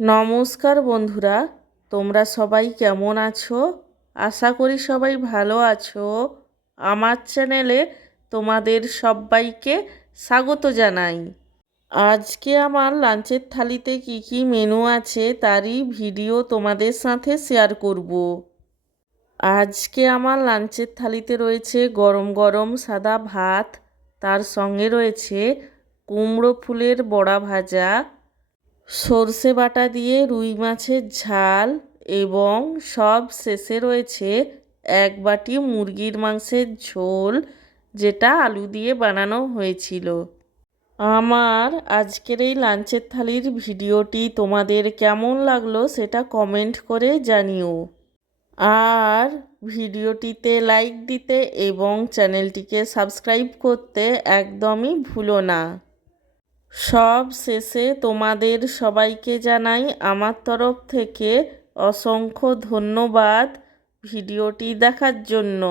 নমস্কার বন্ধুরা, তোমরা সবাই কেমন আছো? আশা করি সবাই ভালো আছো। আমার চ্যানেলে তোমাদের সবাইকে স্বাগত জানাই। আজকে আমার লাঞ্চের থালিতে কি কি মেনু আছে তারই ভিডিও তোমাদের সাথে শেয়ার করব। আজকে আমার লাঞ্চের থালিতে রয়েছে গরম গরম সাদা ভাত, তার সঙ্গে রয়েছে কুমড়ো ফুলের বড়া ভাজা, সর্ষে বাটা দিয়ে রুই মাছের ঝাল এবং সব শেষে রয়েছে এক বাটি মুরগির মাংসের ঝোল, যেটা আলু দিয়ে বানানো হয়েছিল। আমার আজকের এই লাঞ্চের থালির ভিডিওটি তোমাদের কেমন লাগলো সেটা কমেন্ট করে জানিও। আর ভিডিওটিতে লাইক দিতে এবং চ্যানেলটিকে সাবস্ক্রাইব করতে একদমই ভুলো না। সব শেষে তোমাদের সবাইকে জানাই আমার তরফ থেকে অসংখ্য ধন্যবাদ ভিডিওটি দেখার জন্য।